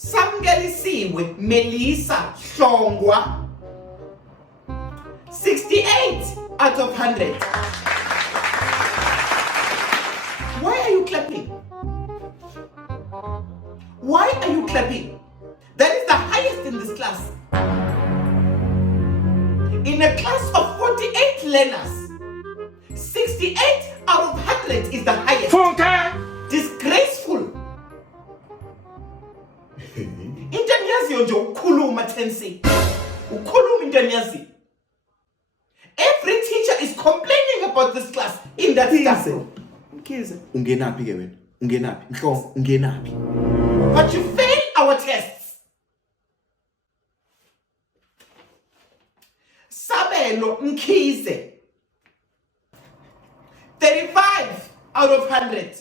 Samgelisiwe Melissa Shongwa. 68 out of 100. Why are you clapping? Why are you clapping? That is the highest in this class. In a class of 48 learners, 68 out of 100 is the highest. Disgraceful. Into enyaziyo nje ukukhuluma Tensi. Ukhuluma into enyaziyo. Every teacher is complaining about this class in that class. Mkhize, ungenaphi ke wena? Ungenaphi? Mhlongo, ungenaphi? But you fail our tests. Sabelo Mkhize. 35 out of 100.